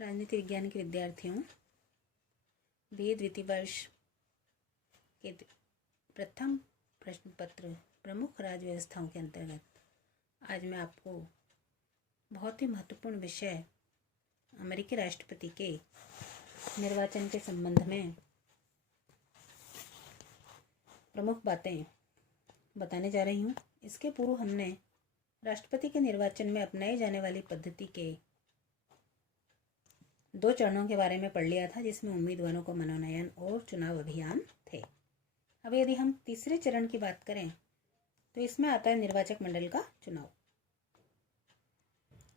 राजनीति विज्ञान के विद्यार्थियों, BA द्वितीय वर्ष के प्रथम प्रश्न पत्र प्रमुख राज्य व्यवस्थाओं के अंतर्गत आज मैं आपको बहुत ही महत्वपूर्ण विषय अमेरिकी राष्ट्रपति के निर्वाचन के संबंध में प्रमुख बातें बताने जा रही हूँ। इसके पूर्व हमने राष्ट्रपति के निर्वाचन में अपनाई जाने वाली पद्धति के 2 चरणों के बारे में पढ़ लिया था, जिसमें उम्मीदवारों को मनोनयन और चुनाव अभियान थे। अब यदि हम तीसरे चरण की बात करें तो इसमें आता है निर्वाचक मंडल का चुनाव।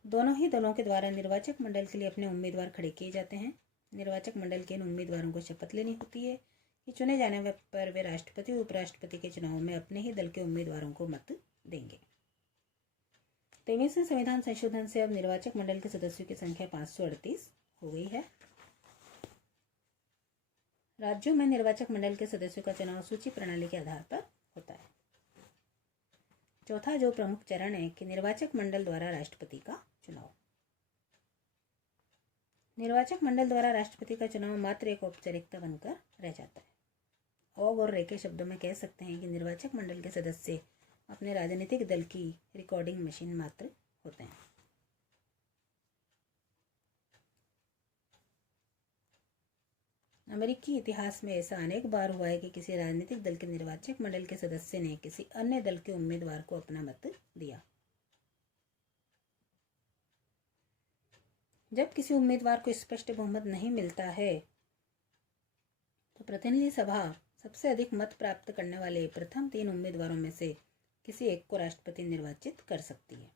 दोनों ही दलों के द्वारा निर्वाचक मंडल के लिए अपने उम्मीदवार खड़े किए जाते हैं। निर्वाचक मंडल के इन उम्मीदवारों को शपथ लेनी होती है कि चुने जाने पर वे राष्ट्रपति और उपराष्ट्रपति के चुनाव में अपने ही दल के उम्मीदवारों को मत देंगे। 23वें संविधान संशोधन से अब निर्वाचक मंडल के सदस्यों की संख्या 538 हो गई है। राज्यों में निर्वाचक मंडल के सदस्यों का चुनाव सूची प्रणाली के आधार पर होता है। चौथा जो प्रमुख चरण है कि निर्वाचक मंडल द्वारा राष्ट्रपति का चुनाव। निर्वाचक मंडल द्वारा राष्ट्रपति का चुनाव मात्र एक औपचारिकता बनकर रह जाता है। और रे के शब्दों में कह सकते हैं कि निर्वाचक मंडल के सदस्य अपने राजनीतिक दल की रिकॉर्डिंग मशीन मात्र होते हैं। अमेरिकी इतिहास में ऐसा अनेक बार हुआ है कि किसी राजनीतिक दल के निर्वाचक मंडल के सदस्य ने किसी अन्य दल के उम्मीदवार को अपना मत दिया। जब किसी उम्मीदवार को स्पष्ट बहुमत नहीं मिलता है तो प्रतिनिधि सभा सबसे अधिक मत प्राप्त करने वाले प्रथम 3 उम्मीदवारों में से किसी एक को राष्ट्रपति निर्वाचित कर सकती है।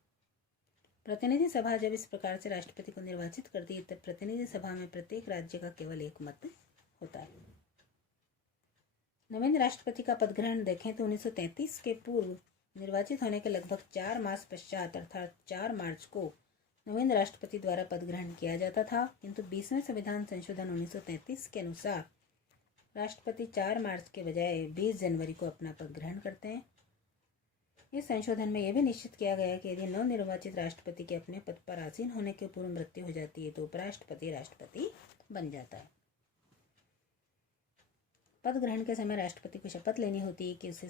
प्रतिनिधि सभा जब इस प्रकार से राष्ट्रपति को निर्वाचित करती है तब प्रतिनिधि सभा में प्रत्येक राज्य का केवल एक मत होता है। नवीन राष्ट्रपति का पदग्रहण देखें तो 1933 के पूर्व निर्वाचित होने के लगभग 4 मास पश्चात अर्थात 4 मार्च को नवीन राष्ट्रपति द्वारा पदग्रहण किया जाता था, किंतु 20वें संविधान संशोधन 1933 के अनुसार राष्ट्रपति 4 मार्च के बजाय 20 जनवरी को अपना पद ग्रहण करते हैं। इस संशोधन में यह भी निश्चित किया गया कि यदि नवनिर्वाचित राष्ट्रपति के अपने पद पर आसीन होने के पूर्व मृत्यु हो जाती है तो उपराष्ट्रपति राष्ट्रपति बन जाता है। पद ग्रहण के समय राष्ट्रपति को शपथ लेनी होती है कि उसे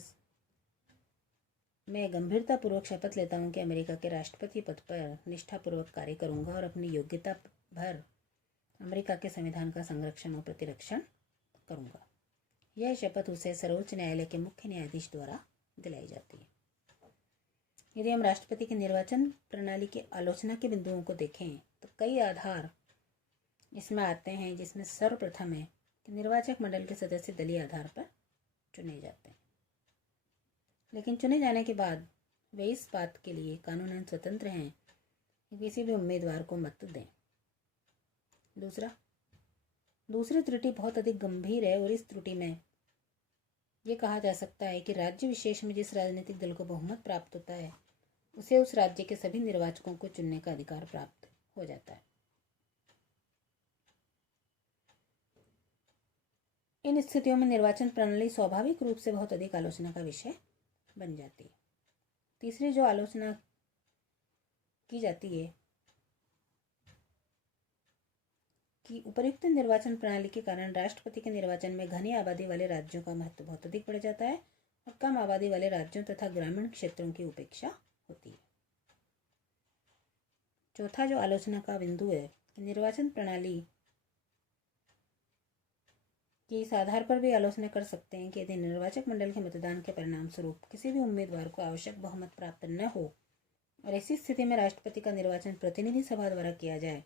मैं गंभीरतापूर्वक शपथ लेता हूं कि अमेरिका के राष्ट्रपति पद पर निष्ठापूर्वक कार्य करूंगा और अपनी योग्यता भर अमेरिका के संविधान का संरक्षण और प्रतिरक्षण करूंगा। यह शपथ उसे सर्वोच्च न्यायालय के मुख्य न्यायाधीश द्वारा दिलाई जाती है। यदि हम राष्ट्रपति के निर्वाचन प्रणाली की आलोचना के बिंदुओं को देखें तो कई आधार इसमें आते हैं, जिसमें सर्वप्रथम है कि निर्वाचक मंडल के सदस्य दलीय आधार पर चुने जाते हैं, लेकिन चुने जाने के बाद वे इस बात के लिए कानूनन स्वतंत्र हैं कि किसी भी उम्मीदवार को मत दें। दूसरी त्रुटि बहुत अधिक गंभीर है और इस त्रुटि में यह कहा जा सकता है कि राज्य विशेष में जिस राजनीतिक दल को बहुमत प्राप्त होता है उसे उस राज्य के सभी निर्वाचकों को चुनने का अधिकार प्राप्त हो जाता है। इन स्थितियों में निर्वाचन प्रणाली स्वाभाविक रूप से बहुत अधिक आलोचना का विषय बन जाती है। तीसरी जो आलोचना की जाती है कि उपर्युक्त निर्वाचन प्रणाली के कारण राष्ट्रपति के निर्वाचन में घनी आबादी वाले राज्यों का महत्व बहुत अधिक बढ़ जाता है और कम आबादी वाले राज्यों तथा ग्रामीण क्षेत्रों की उपेक्षा होती है। चौथा जो आलोचना का बिंदु है कि निर्वाचन प्रणाली कि इस आधार पर भी आलोचना कर सकते हैं कि यदि निर्वाचक मंडल के मतदान के परिणाम स्वरूप किसी भी उम्मीदवार को आवश्यक बहुमत प्राप्त न हो और ऐसी स्थिति में राष्ट्रपति का निर्वाचन प्रतिनिधि सभा द्वारा किया जाए,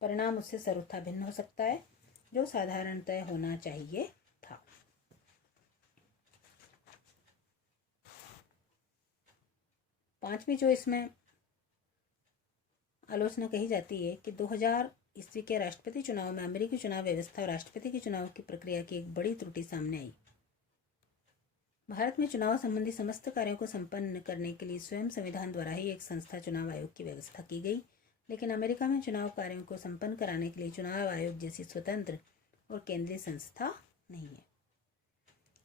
परिणाम उससे सर्वथा भिन्न हो सकता है, जो साधारणतः होना चाहिए था। पांचवी जो इसमें आलोचना कही जाती है कि 2000 ईस्वी के राष्ट्रपति चुनाव में अमेरिकी चुनाव व्यवस्था और राष्ट्रपति के चुनाव की प्रक्रिया की एक बड़ी त्रुटि सामने आई। भारत में चुनाव संबंधी समस्त कार्यों को संपन्न करने के लिए स्वयं संविधान द्वारा ही एक संस्था चुनाव आयोग की व्यवस्था की गई, लेकिन अमेरिका में चुनाव कार्यों को संपन्न कराने के लिए चुनाव आयोग जैसी स्वतंत्र और केंद्रीय संस्था नहीं है।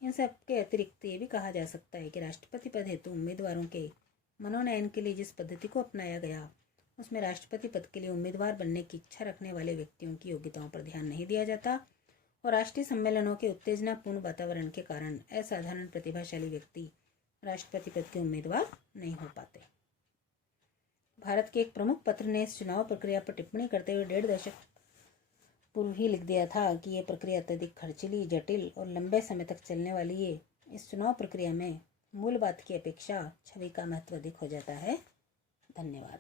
इन सब के अतिरिक्त ये भी कहा जा सकता है कि राष्ट्रपति पद हेतु उम्मीदवारों के मनोनयन के लिए जिस पद्धति को अपनाया गया उसमें राष्ट्रपति पद के लिए उम्मीदवार बनने की इच्छा रखने वाले व्यक्तियों की योग्यताओं पर ध्यान नहीं दिया जाता और राष्ट्रीय सम्मेलनों के उत्तेजनापूर्ण वातावरण के कारण असाधारण प्रतिभाशाली व्यक्ति राष्ट्रपति पद के उम्मीदवार नहीं हो पाते। भारत के एक प्रमुख पत्र ने इस चुनाव प्रक्रिया पर टिप्पणी करते हुए 1.5 दशक पूर्व ही लिख दिया था कि यह प्रक्रिया अत्यधिक खर्चीली, जटिल और लंबे समय तक चलने वाली है। इस चुनाव प्रक्रिया में मूल बात की अपेक्षा छवि का महत्व अधिक हो जाता है। धन्यवाद।